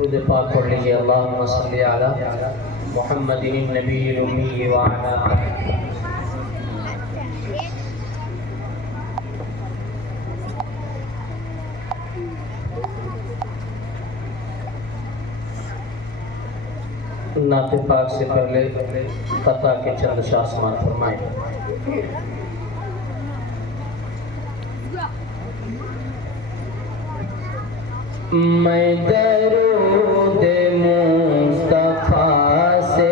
दुरूद पाक पढ़ लीजिए। अल्लाहुम्मा सल्ली अला मुहम्मदिन नबील उम्मी व अला नाते पाक से पहले फतह के चंद शासमान फरमाए। मैं दरूद मुस्तफा से,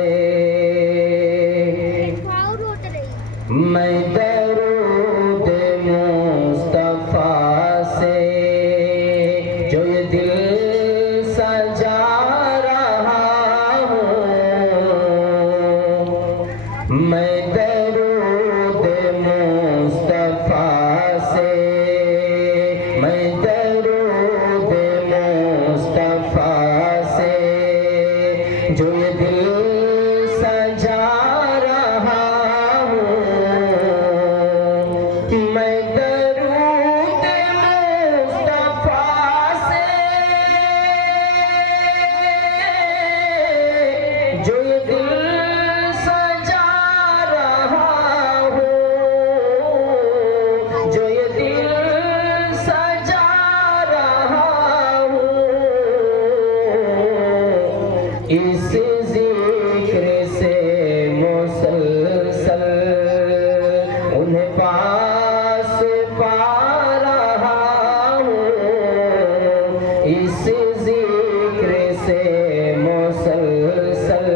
मैं दरूद मुस्तफा से जो ये दिल सजा रहा हूँ, मैं दरूद मुस्तफा से, मैं दरूद मुस्तफा से जो ये दिल सजा रहा हूँ, मैं दरूद मुस्तफा से जो ये दिल सजा रहा हूँ, जो ये दिल सजा रहा हूँ, इस जिक्र से मुसलसल उन्हें पास पा रहा हूँ, इस जिक्र से मुसलसल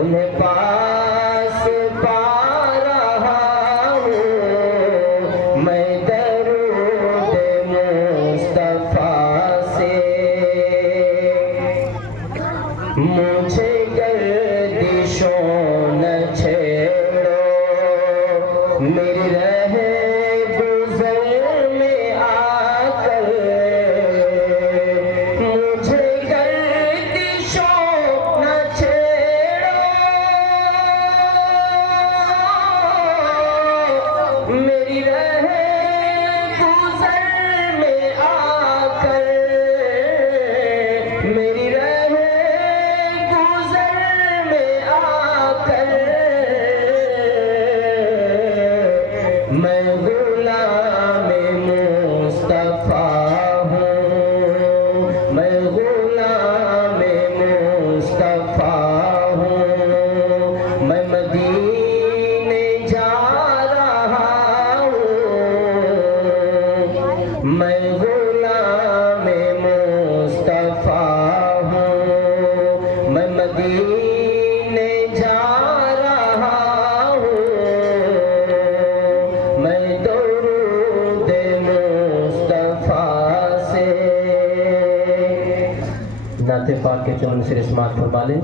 उन्हें पास पा रहा हूँ, मैं दरूद मुस्तफा से। मुझे गर्दिशों न छेड़ो, मेरी रहे गुज़र में आकर, मुझे गर्दिशों न छेड़ो, मेरी रहे गुज़र में आकर, मेरी रहे गुज़र में आकर, मैं गुलाम मुस्तफा हूँ, मैं गुलाम मुस्तफा हूँ, मैं मदीने जा रहा हूँ, मैं गुलाम मुस्तफा हूँ, मैं मदीने जा रहा हूँ, मैं दरूद मुस्तफा से। नाते पाक के चमन से इस्मात फरमा लें।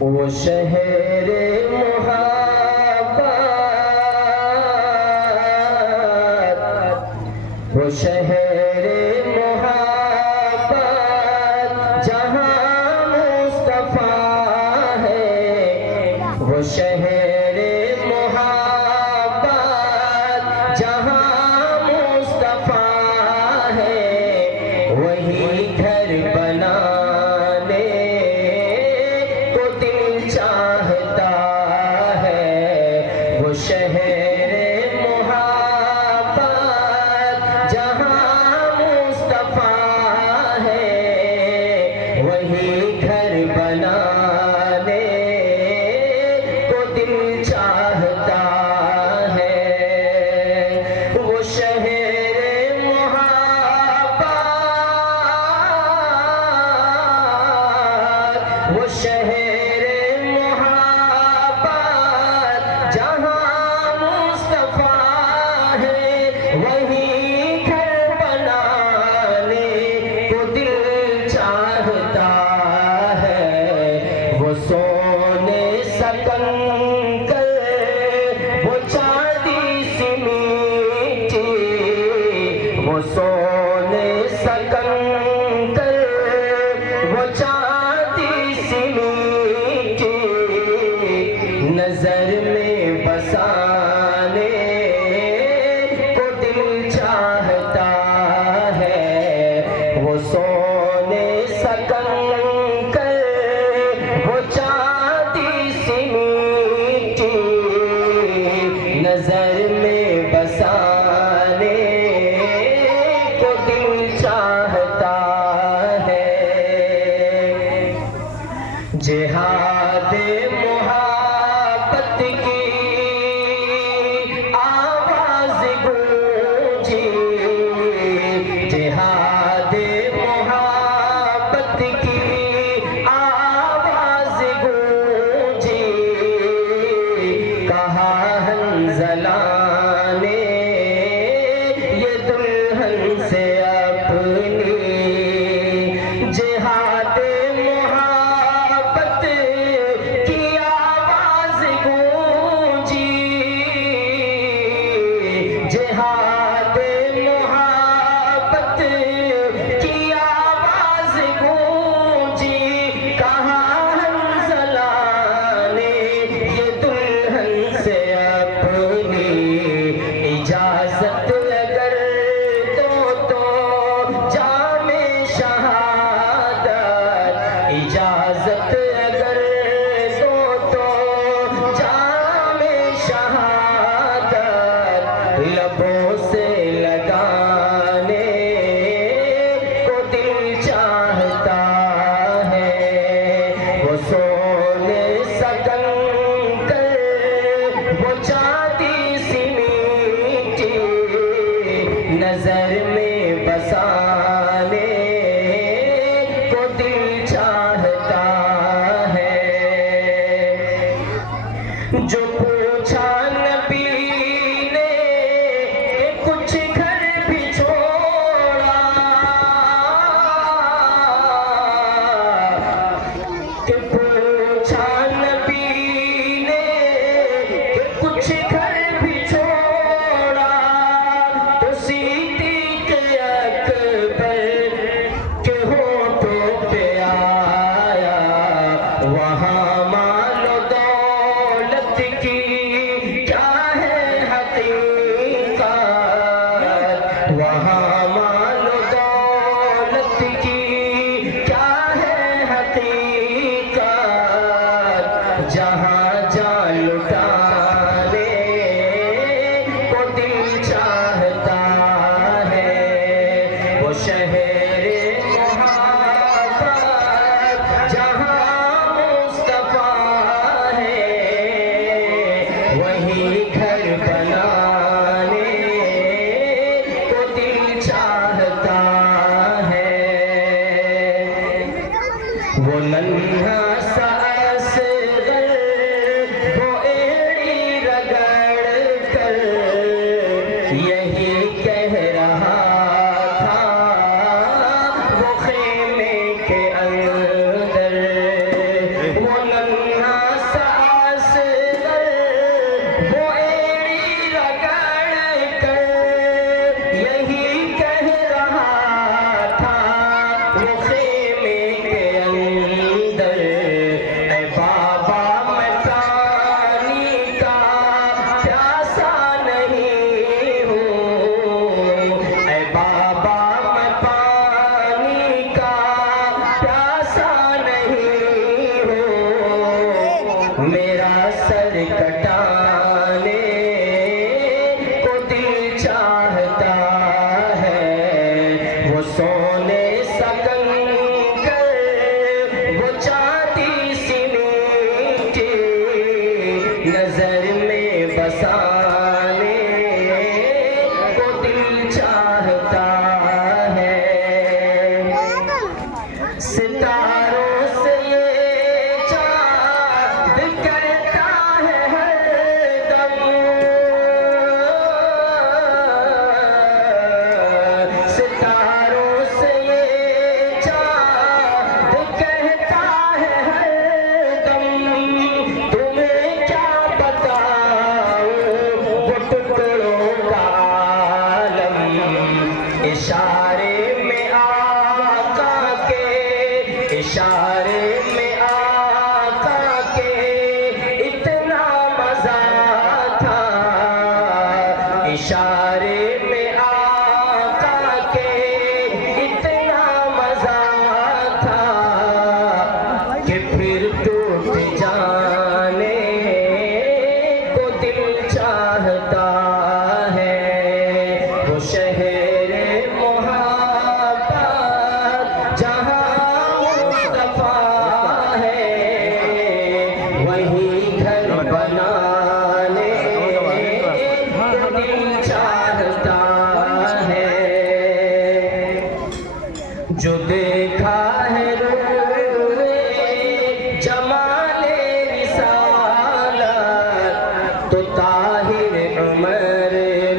वो शहरे मुहब्बत, वो शहरे मुहब्बत जहाँ मुस्तफा है, वो शहरे मुहब्बत जहाँ मुस्तफा है, वही घर बनाने को दिल चाहता है, वो शहरे मुहब्बत जहाँ मुस्तफा है, वही घर बनाने को दिल चाहता है, वो शहरे मुहब्बत, वो शहरे मुहब्बत जहाँ मुस्तफा है, वही घर बनाने को दिल चाहता है, वो सोने सकंकर, वो चांदी सी मीठी, वो सोने सकंकर, वो चांदी सी मीठी, नजर में बसाने को दिल चाहता है, वो सोने सकन कर वो चांदी सी मीठी नजर में बसाने को दिल चाहता है। जिहाद मोहब्बत की आवाज गूंजी, जिहाद मोहब्बत की आवाज गूंजी, कहा हंज़ला ने ये दुल्हन से अपनी। जिहाद मोहब्बत की आवाज गूंजी, जिहाद मोहब्बत की आवाज गूंजी, कहा हंज़ला ने ये दुल्हन से अपनी। इजाजत अगर तो जामे शहादत, इजाजत अगर तो जामे शहादत, लबों से लगाने को दिल चाहता है। वो सोने सकन कर वो चांदी सी मीठी नजर में बसाने को दिल चाहता है। जो पूछा नबी ने कि कुछ घर भी छोड़ा, कि पूछा नबी ने कि कुछ घर भी छोड़ा, तो सिद्दीक़ अकबर के होठों पे आया वहाँ मानो दौलत की क्या है हकीकत, वहाँ मानो दौलत की क्या है हकीकत, जहाँ जान लुटाने को दिल चाहता है। वो शहरे मोहब्बत जहाँ मुस्तफा है, वही घर बनाने को दिल चाहता है। वो नन्हा सा असगर वो एड़ी रगड़ कर यही कह रहा था वो खेमे के अंदर। वो नन्हा सा असगर वो एड़ी रगड़ कर यही कह रहा था वो खेमे के अंदर। ऐ बाबा मैं पानी का प्यासा नहीं हूँ, ऐ बाबा मैं पानी का प्यासा नहीं हूँ, मेरा सर कटाने को दिल चाहता है। वो सोने सकन कर वो चांदी सी मीठी नजर में बसाने को दिल चाहता है। सितारों से ये चाँद कहता है हरदम, सितारों से जो देखा है रूए जमाले रिसालत तो ताहिर उमर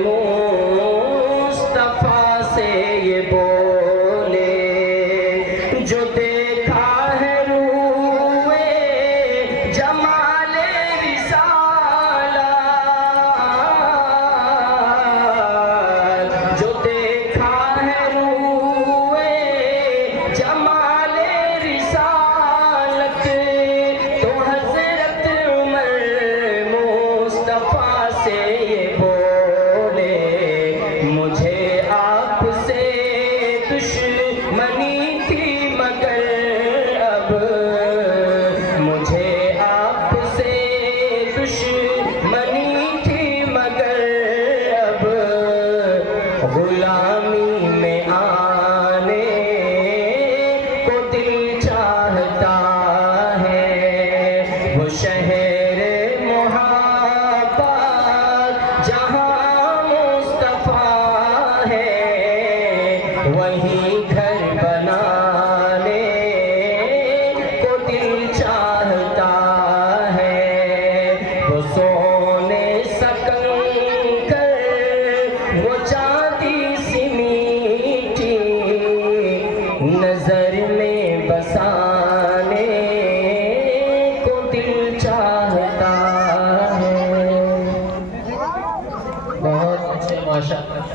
मुस्तफा से ये बोले, जो देखा है रूए जमाले रिसालत, जो देखा है रूए जमाले रिसालत तो हजरत उमर मुस्तफा से ये बोले, मुझे आपसे दुश्मनी थी मगर अब, मुझे आपसे दुश्मनी थी मगर अब गुलामी में आने को दिल चाहता है। वो शहर मोहब्बत जहाँ मुस्तफा है, वहीं घर बनाने को दिल चाहता है। वो सोने सकंकर वो चांदी सी मीठी नजर में बसाने को दिल चाहता है। बहुत अच्छे माशाअल्लाह।